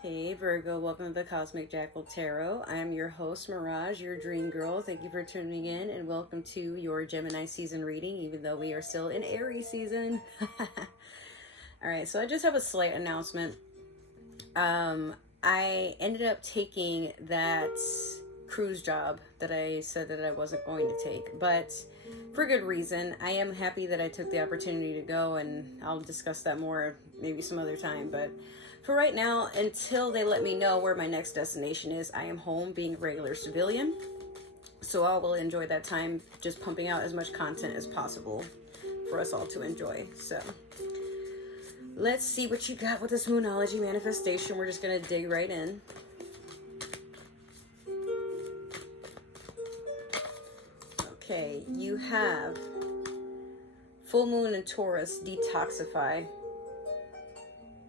Hey Virgo, welcome to the Cosmic Jackal Tarot. I am your host, Mirage, your dream girl. Thank you for tuning in and welcome to your Gemini season reading, even though we are still in Aries season. Alright, so I just have a slight announcement. I ended up taking that cruise job that I said that I wasn't going to take, but for good reason. I am happy that I took the opportunity to go, and I'll discuss that more maybe some other time, but for right now, until they let me know where my next destination is, I am home being a regular civilian. So I will enjoy that time just pumping out as much content as possible for us all to enjoy. So let's see what you got with this Moonology manifestation. We're just going to dig right in. Okay, you have full moon in Taurus, detoxify.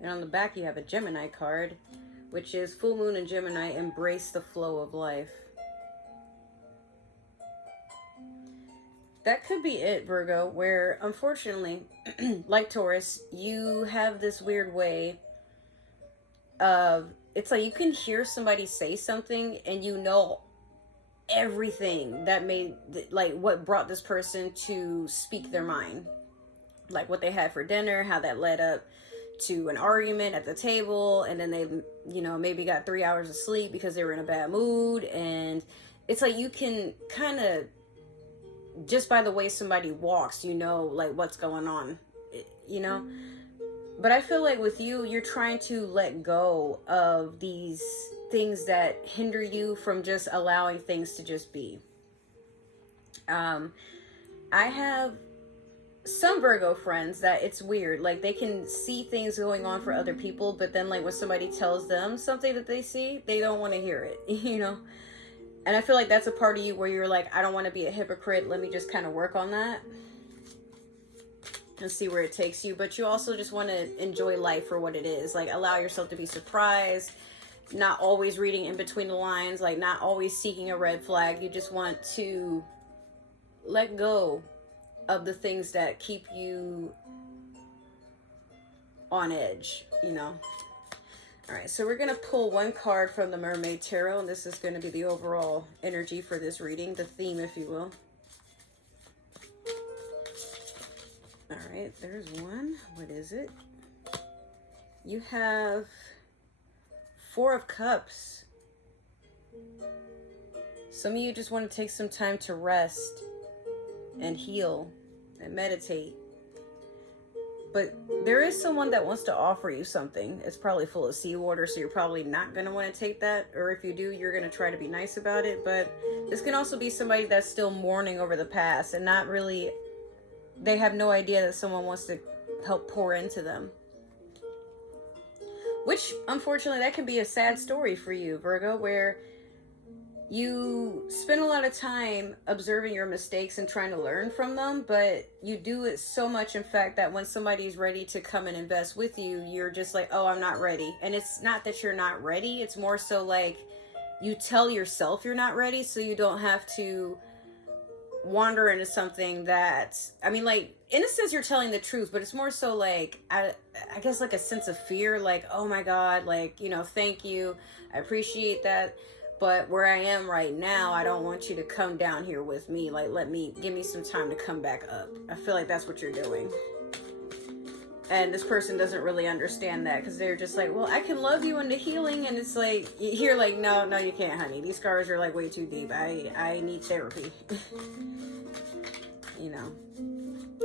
And on the back, you have a Gemini card, which is full moon in Gemini, embrace the flow of life. That could be it, Virgo, where unfortunately, like Taurus, you have this weird way of, it's like you can hear somebody say something and you know everything that made, like what brought this person to speak their mind. Like what they had for dinner, how that led up to an argument at the table, and then they, you know, maybe got 3 hours of sleep because they were in a bad mood. And it's like you can kind of, just by the way somebody walks, you know, like what's going on, you know. But I feel like with you, you're trying to let go of these things that hinder you from just allowing things to just be. I have some Virgo friends that it's weird, like they can see things going on for other people, but then like when somebody tells them something that they see, they don't want to hear it, you know. And I feel like that's a part of you where you're like, I don't want to be a hypocrite, let me just kind of work on that and see where it takes you. But you also just want to enjoy life for what it is, like allow yourself to be surprised, not always reading in between the lines, like not always seeking a red flag. You just want to let go of the things that keep you on edge, you know. All right, so we're going to pull one card from the Mermaid Tarot, and this is going to be the overall energy for this reading, the theme, if you will. All right, there's one. What is it? You have Four of Cups. Some of you just want to take some time to rest and heal and meditate. But there is someone that wants to offer you something. It's probably full of seawater, so you're probably not going to want to take that. Or if you do, you're going to try to be nice about it. But this can also be somebody that's still mourning over the past and not really, they have no idea that someone wants to help pour into them. Which, unfortunately, that can be a sad story for you, Virgo, where you spend a lot of time observing your mistakes and trying to learn from them, but you do it so much, in fact, that when somebody's ready to come and invest with you, you're just like, oh, I'm not ready. And it's not that you're not ready. It's more so like you tell yourself you're not ready so you don't have to wander into something that, I mean, like, in a sense, you're telling the truth, but it's more so like, I guess like a sense of fear, like, oh my God, like, you know, thank you. I appreciate that. But where I am right now, I don't want you to come down here with me. Like, give me some time to come back up. I feel like that's what you're doing. And this person doesn't really understand that because they're just like, well, I can love you into healing. And it's like, you're like, no, you can't, honey. These scars are like way too deep. I need therapy. You know.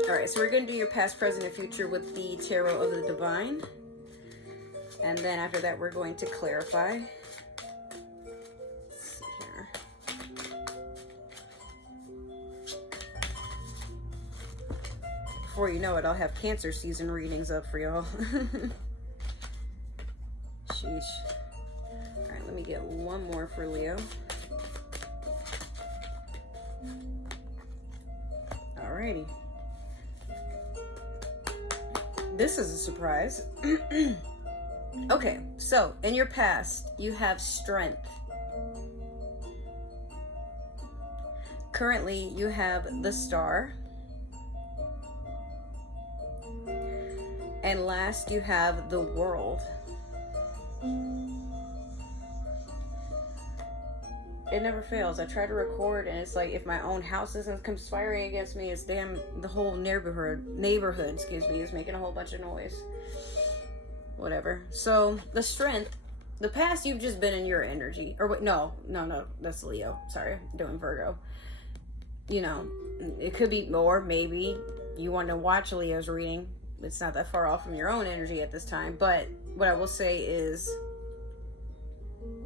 All right, so we're going to do your past, present, and future with the Tarot of the Divine. And then after that, we're going to clarify. Before you know it, I'll have Cancer season readings up for y'all. Sheesh. All right, let me get one more for Leo. Alrighty. This is a surprise. Okay, so in your past, you have strength. Currently, you have the Star. And last, you have the World. It never fails. I try to record, and it's like if my own house isn't conspiring against me, it's damn the whole neighborhood, is making a whole bunch of noise. Whatever. So the strength, the past, you've just been in your energy. Or wait, no, that's Leo. Sorry, I'm doing Virgo. You know, it could be more. Maybe you want to watch Leo's reading. It's not that far off from your own energy at this time. But what I will say is,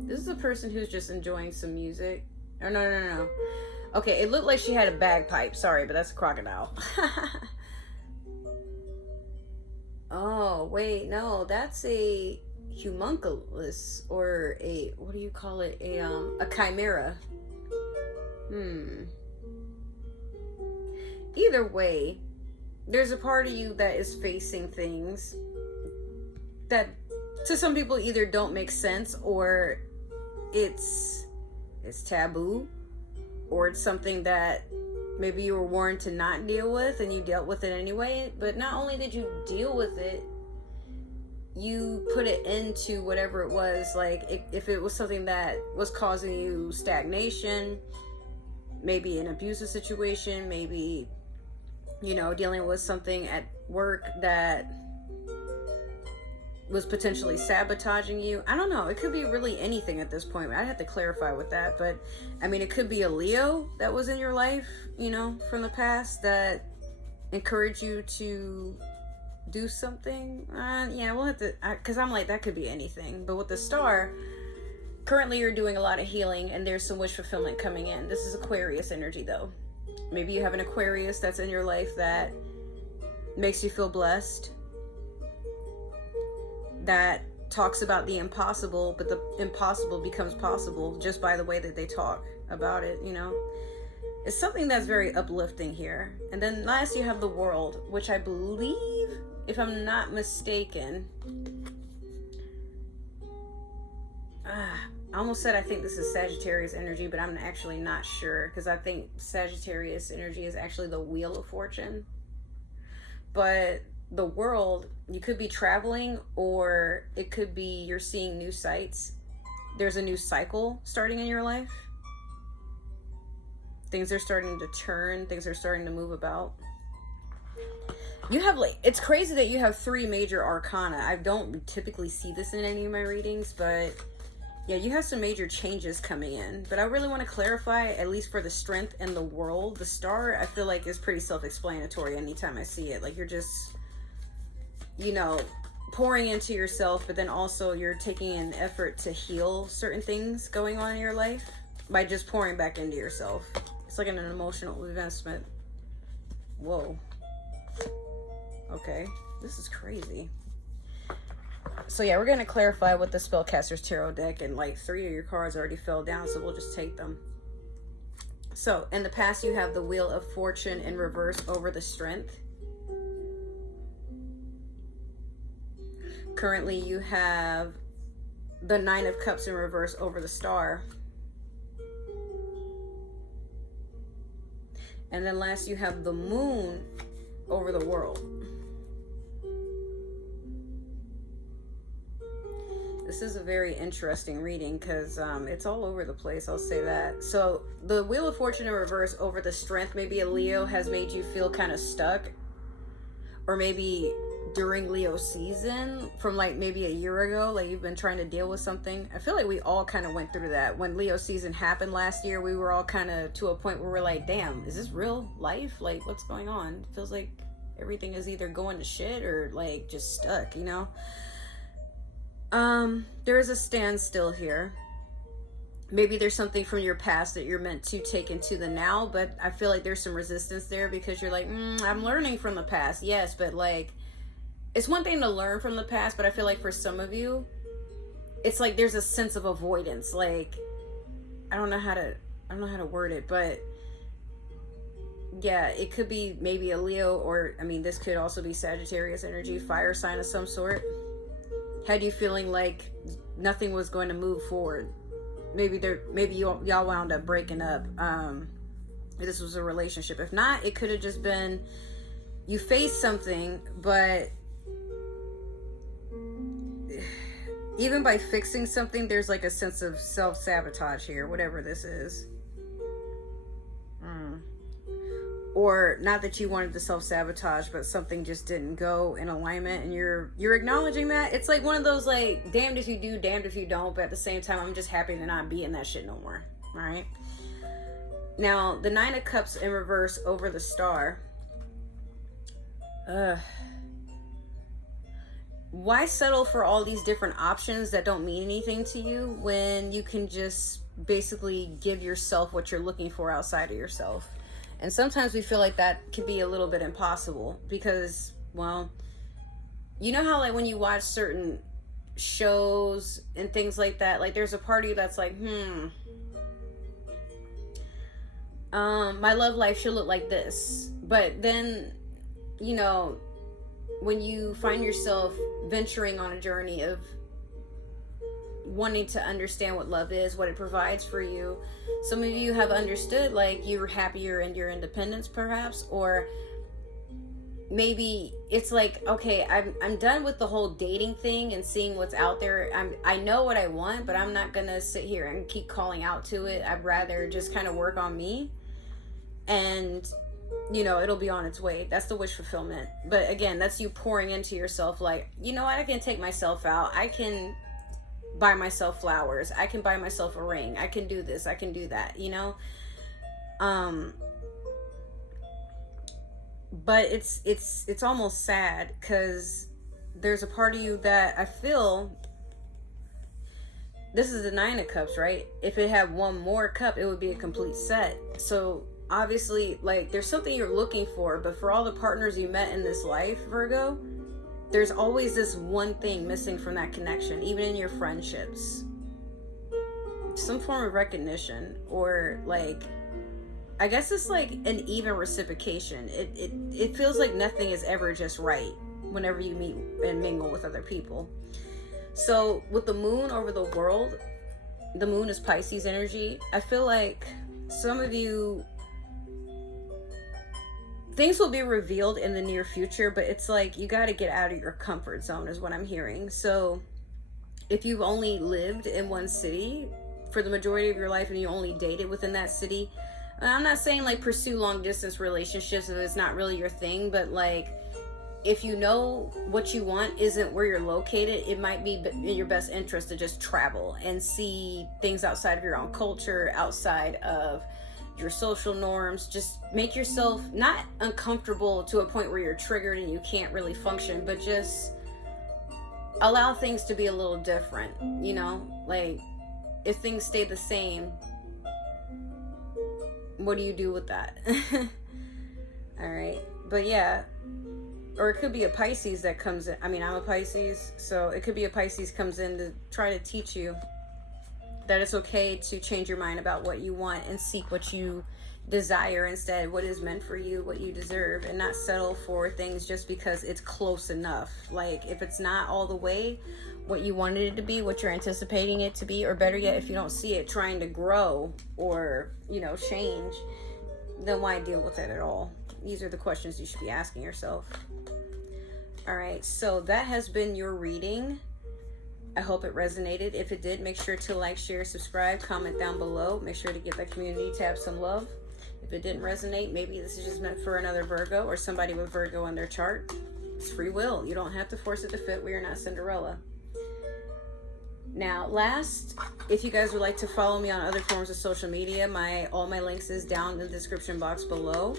this is a person who's just enjoying some music. Oh, no. Okay, it looked like she had a bagpipe. Sorry, but that's a crocodile. Oh, wait, no, that's a homunculus, or a, what do you call it? A chimera. Either way, there's a part of you that is facing things that to some people either don't make sense, or it's taboo, or it's something that maybe you were warned to not deal with and you dealt with it anyway. But not only did you deal with it, you put it into whatever it was. Like if it was something that was causing you stagnation, maybe an abusive situation, maybe, you know, dealing with something at work that was potentially sabotaging you. I don't know. It could be really anything at this point. I'd have to clarify with that. But, I mean, it could be a Leo that was in your life, you know, from the past that encouraged you to do something. Yeah, we'll have to, because I'm like, that could be anything. But with the star, currently you're doing a lot of healing and there's some wish fulfillment coming in. This is Aquarius energy, though. Maybe you have an Aquarius that's in your life that makes you feel blessed, that talks about the impossible, but the impossible becomes possible just by the way that they talk about it, you know. It's something that's very uplifting here. And then last you have the World, which I believe, if I'm not mistaken, I almost said I think this is Sagittarius energy, but I'm actually not sure, because I think Sagittarius energy is actually the Wheel of Fortune. But the World, you could be traveling, or it could be you're seeing new sights. There's a new cycle starting in your life. Things are starting to turn. Things are starting to move about. You have, like, it's crazy that you have 3 major arcana. I don't typically see this in any of my readings, but yeah, you have some major changes coming in. But I really want to clarify, at least for the Strength and the World. The Star, I feel like, is pretty self-explanatory anytime I see it. Like, you're just, you know, pouring into yourself, but then also you're taking an effort to heal certain things going on in your life by just pouring back into yourself. It's like an emotional investment. Whoa. Okay, this is crazy. So yeah, we're going to clarify with the Spellcaster's Tarot deck, and like 3 of your cards already fell down, so we'll just take them. So in the past, you have the Wheel of Fortune in reverse over the Strength. Currently, you have the 9 of Cups in reverse over the Star. And then last, you have the Moon over the World. This is a very interesting reading because it's all over the place, I'll say that. So the Wheel of Fortune in reverse over the Strength, maybe a Leo has made you feel kind of stuck. Or maybe during Leo season, from like maybe a year ago, like you've been trying to deal with something. I feel like we all kind of went through that. When Leo season happened last year, we were all kind of to a point where we're like, damn, is this real life? Like, what's going on? It feels like everything is either going to shit or like just stuck, you know? There is a standstill here. Maybe there's something from your past that you're meant to take into the now, but I feel like there's some resistance there because you're like, I'm learning from the past. Yes, but like, it's one thing to learn from the past, but I feel like for some of you, it's like there's a sense of avoidance. Like, I don't know how to word it, but yeah, it could be maybe a Leo, or I mean, this could also be Sagittarius energy, fire sign of some sort. Had you feeling like nothing was going to move forward. Maybe y'all wound up breaking up. This was a relationship. If not, it could have just been you faced something, but even by fixing something, there's like a sense of self-sabotage here, whatever this is. Or not that you wanted to self-sabotage, but something just didn't go in alignment, and you're acknowledging that. It's like one of those, like, damned if you do, damned if you don't, but at the same time, I'm just happy to not be in that shit no more. All right. Now, the Nine of Cups in reverse over the Star. Why settle for all these different options that don't mean anything to you when you can just basically give yourself what you're looking for outside of yourself? And sometimes we feel like that can be a little bit impossible because, well, you know how, like, when you watch certain shows and things like that, like, there's a part of you that's like, my love life should look like this. But then, you know, when you find yourself venturing on a journey of wanting to understand what love is, what it provides for you, some of you have understood, like, you're happier in your independence perhaps, or maybe it's like, okay, I'm done with the whole dating thing and seeing what's out there. I know what I want, but I'm not gonna sit here and keep calling out to it. I'd rather just kind of work on me, and you know, it'll be on its way. That's the wish fulfillment. But again, that's you pouring into yourself, like, you know what, I can take myself out, I can buy myself flowers, I can buy myself a ring, I can do this, I can do that, you know. But it's almost sad because there's a part of you that I feel, this is the Nine of Cups, right? If it had one more cup, it would be a complete set. So obviously, like, there's something you're looking for, but for all the partners you met in this life, Virgo, there's always this one thing missing from that connection, even in your friendships. Some form of recognition, or, like, I guess it's like an even reciprocation. It feels like nothing is ever just right whenever you meet and mingle with other people. So with the moon over the world, the moon is Pisces energy. I feel like some of you, things will be revealed in the near future, but it's like you got to get out of your comfort zone is what I'm hearing. So if you've only lived in one city for the majority of your life and you only dated within that city, I'm not saying like pursue long distance relationships if it's not really your thing, but like if you know what you want isn't where you're located, it might be in your best interest to just travel and see things outside of your own culture, outside of your social norms. Just make yourself not uncomfortable to a point where you're triggered and you can't really function, but just allow things to be a little different, you know? Like, if things stay the same, what do you do with that? All right. But yeah, or it could be a Pisces that comes in. I mean, I'm a Pisces, so it could be a Pisces comes in to try to teach you that it's okay to change your mind about what you want and seek what you desire instead, what is meant for you, what you deserve, and not settle for things just because it's close enough. Like, if it's not all the way what you wanted it to be, what you're anticipating it to be, or better yet, if you don't see it trying to grow or, you know, change, then why deal with it at all? These are the questions you should be asking yourself. All right, so that has been your reading. I hope it resonated. If it did, make sure to like, share, subscribe, comment down below. Make sure to give that community tab some love. If it didn't resonate, maybe this is just meant for another Virgo or somebody with Virgo in their chart. It's free will. You don't have to force it to fit. We are not Cinderella. Now, last, if you guys would like to follow me on other forms of social media, all my links is down in the description box below.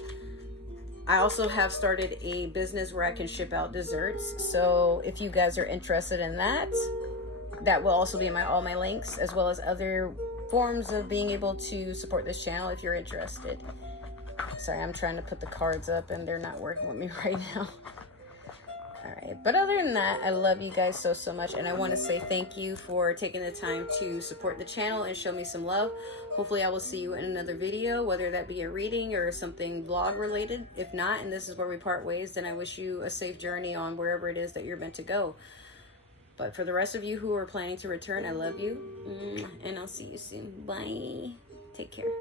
I also have started a business where I can ship out desserts. So if you guys are interested in that, that will also be in all my links, as well as other forms of being able to support this channel if you're interested. Sorry, I'm trying to put the cards up and they're not working with me right now. All right, but other than that, I love you guys so much, and I want to say thank you for taking the time to support the channel and show me some love. Hopefully I will see you in another video, whether that be a reading or something vlog related. If not, and this is where we part ways, then I wish you a safe journey on wherever it is that you're meant to go. But for the rest of you who are planning to return, I love you, and I'll see you soon. Bye. Take care.